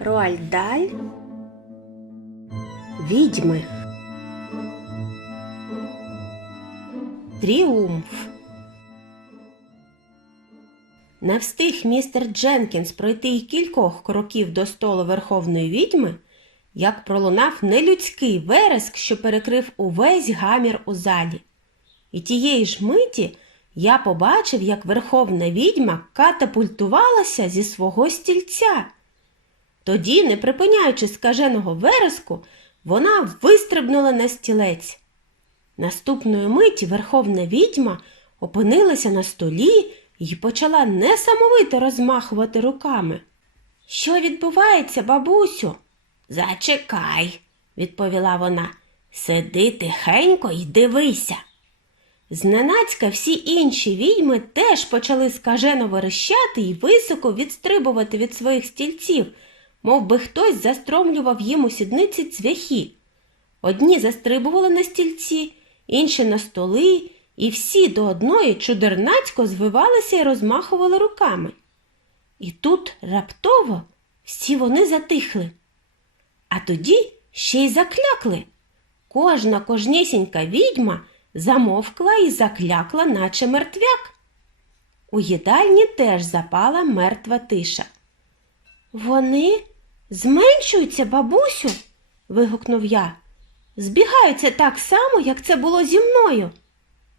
Роальдаль. Відьми. Тріумф. Не встиг містер Дженкінс пройти й кількох кроків до столу верховної відьми, як пролунав нелюдський вереск, що перекрив увесь гамір у залі. І тієї ж миті я побачив, як верховна відьма катапультувалася зі свого стільця. Тоді, не припиняючи скаженого вереску, вона вистрибнула на стілець. Наступної миті верховна відьма опинилася на столі і почала несамовито розмахувати руками. Що відбувається, бабусю? Зачекай, відповіла вона. Сиди тихенько і дивися. Зненацька всі інші відьми теж почали скажено верещати і високо відстрибувати від своїх стільців, мов би хтось застромлював їм у сідниці цвяхи. Одні застрибували на стільці, інші на столи, і всі до одної чудернацько звивалися і розмахували руками. І тут раптово всі вони затихли. А тоді ще й заклякли. Кожна кожнісінька відьма замовкла і заклякла, наче мертвяк. У їдальні теж запала мертва тиша. Вони зменшуються, бабусю. вигукнув я. Збігаються так само, як це було зі мною.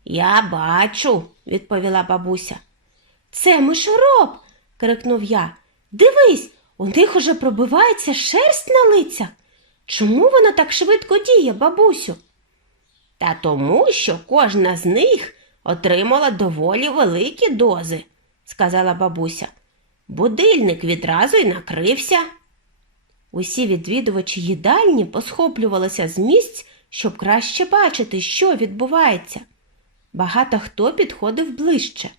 Я бачу, відповіла бабуся. Це мишороб. крикнув я. Дивись, у них уже пробивається шерсть на лицях. Чому вона так швидко діє, бабусю? Та тому, що кожна з них отримала доволі великі дози, сказала бабуся. Будильник відразу й накрився. Усі відвідувачі їдальні посхоплювалися з місць, щоб краще бачити, що відбувається. Багато хто підходив ближче.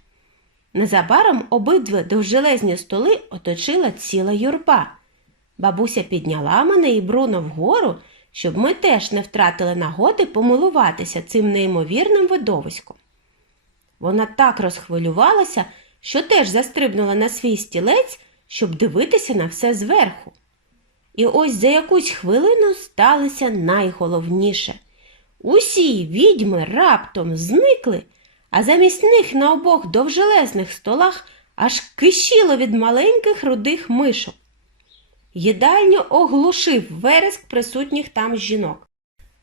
Незабаром обидва довжелезні столи оточила ціла юрба. Бабуся підняла мене і Бруно вгору, щоб ми теж не втратили нагоди помилуватися цим неймовірним видовиськом. Вона так розхвилювалася, що теж застрибнула на свій стілець, щоб дивитися на все зверху. І ось за якусь хвилину сталося найголовніше. Усі відьми раптом зникли, а замість них на обох довжелезних столах аж кишіло від маленьких рудих мишок. Їдальню оглушив вереск присутніх там жінок.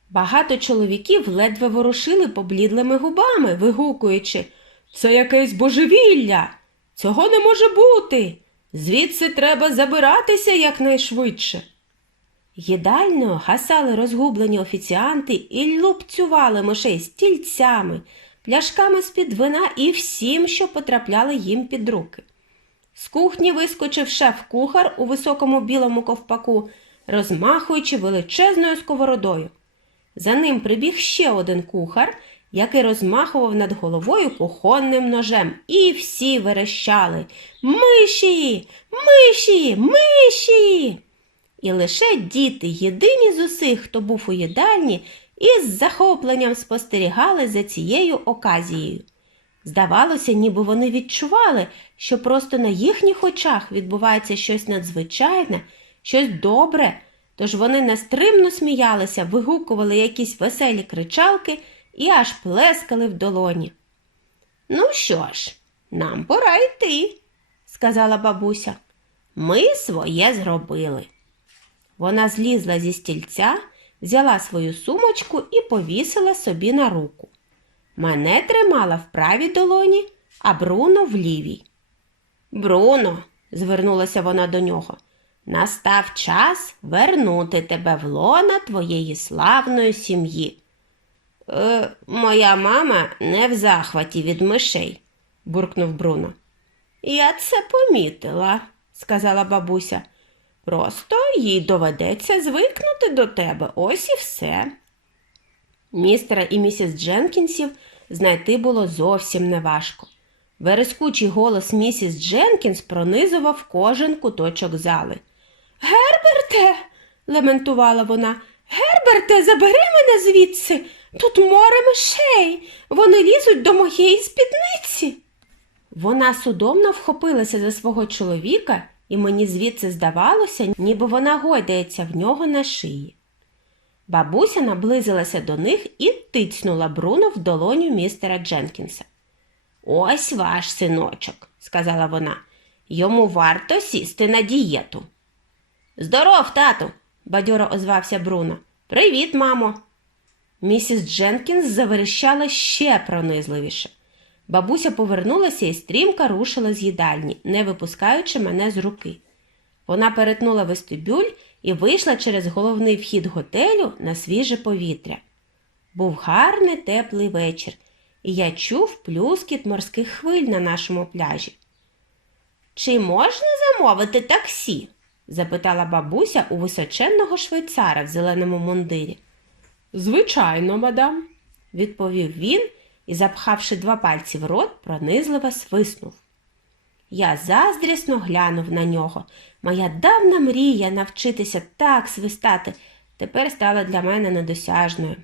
Багато чоловіків ледве ворушили поблідлими губами, вигукуючи Це якесь божевілля! Цього не може бути. Звідси треба забиратися якнайшвидше. Їдальною гасали розгублені офіціанти і лупцювали мишей стільцями, пляшками з-під вина і всім, що потрапляло їм під руки. З кухні вискочив шеф-кухар у високому білому ковпаку, розмахуючи величезною сковородою. За ним прибіг ще один кухар, який розмахував над головою кухонним ножем, і всі верещали. Миші, миші, миші. І лише діти, єдині з усіх, хто був у їдальні, із захопленням спостерігали за цією оказією. Здавалося, ніби вони відчували, що просто на їхніх очах відбувається щось надзвичайне, щось добре, тож вони нестримно сміялися, вигукували якісь веселі кричалки і аж плескали в долоні. Ну що ж, нам пора йти, сказала бабуся. Ми своє зробили. Вона злізла зі стільця, взяла свою сумочку і повісила собі на руку. Мене тримала в правій долоні, а Бруно в лівій. Бруно, звернулася вона до нього, настав час вернути тебе в лона твоєї славної сім'ї. Е, моя мама не в захваті від мишей, буркнув Бруно. Я це помітила, сказала бабуся. Просто їй доведеться звикнути до тебе, ось і все. Містера і місіс Дженкінсів знайти було зовсім неважко. Верескучий голос місіс Дженкінс пронизував кожен куточок зали. Герберте, лементувала вона, Герберте, забери мене звідси. Тут море мишей. Вони лізуть до моєї спідниці. Вона судомно вхопилася за свого чоловіка і мені звідси здавалося, ніби вона гойдається в нього на шиї. Бабуся наблизилася до них і тицнула Бруно в долоню містера Дженкінса. Ось ваш синочок, сказала вона. Йому варто сісти на дієту. Здоров, тату, бадьоро озвався Бруно. Привіт, мамо. Місіс Дженкінс заверещала ще пронизливіше. Бабуся повернулася і стрімко рушила з їдальні, не випускаючи мене з руки. Вона перетнула вестибюль і вийшла через головний вхід готелю на свіже повітря. Був гарний теплий вечір, і я чув плюскіт морських хвиль на нашому пляжі. Чи можна замовити таксі? запитала бабуся у височенного швейцара в зеленому мундирі. Звичайно, мадам, відповів він і, запхавши два пальці в рот, пронизливо свиснув. Я заздрісно глянув на нього. Моя давна мрія навчитися так свистати тепер стала для мене недосяжною.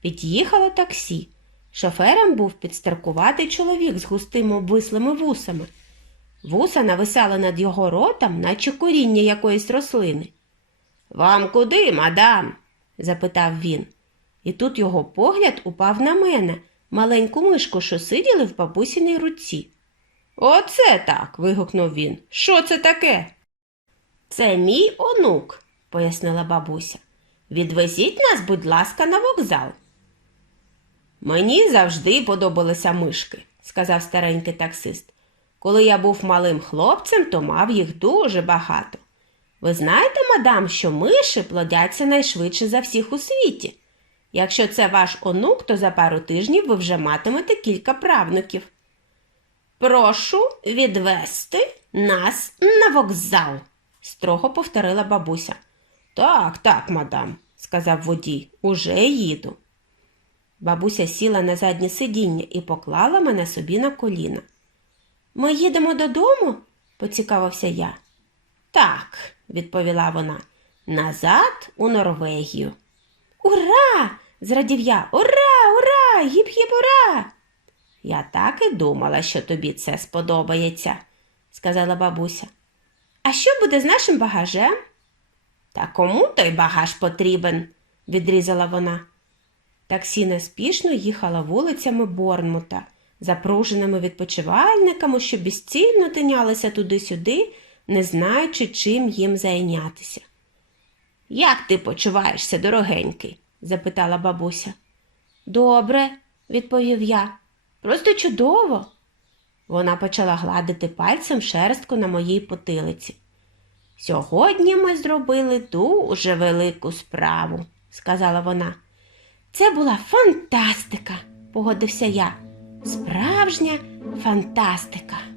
Під'їхало таксі. Шофером був підстаркуватий чоловік з густими обвислими вусами. Вуса нависали над його ротом, наче коріння якоїсь рослини. Вам куди, мадам? Запитав він. І тут його погляд упав на мене, маленьку мишку, що сиділи в бабусіній руці. Оце так. вигукнув він. Що це таке? Це мій онук, пояснила бабуся. Відвезіть нас, будь ласка, на вокзал. Мені завжди подобалися мишки, сказав старенький таксист. Коли я був малим хлопцем, то мав їх дуже багато. Ви знаєте, мадам, що миші плодяться найшвидше за всіх у світі. Якщо це ваш онук, то за пару тижнів ви вже матимете кілька правнуків. Прошу відвести нас на вокзал, строго повторила бабуся. Так, так, мадам, сказав водій, уже їду. Бабуся сіла на заднє сидіння і поклала мене собі на коліна. Ми їдемо додому? поцікавився я. Так, відповіла вона, назад у Норвегію. Ура! зрадів я. Ура, ура! Гіп-гіп, ура! Я так і думала, що тобі це сподобається, сказала бабуся. А що буде з нашим багажем? Та кому той багаж потрібен? відрізала вона. Таксі неспішно їхала вулицями Борнмута, запруженими відпочивальниками, що безцільно тинялися туди-сюди, не знаючи, чим їм зайнятися. Як ти почуваєшся, дорогенький? запитала бабуся. Добре, відповів я. Просто чудово. Вона почала гладити пальцем шерстку на моїй потилиці. Сьогодні ми зробили дуже велику справу, сказала вона. Це була фантастика, погодився я. Справжня фантастика.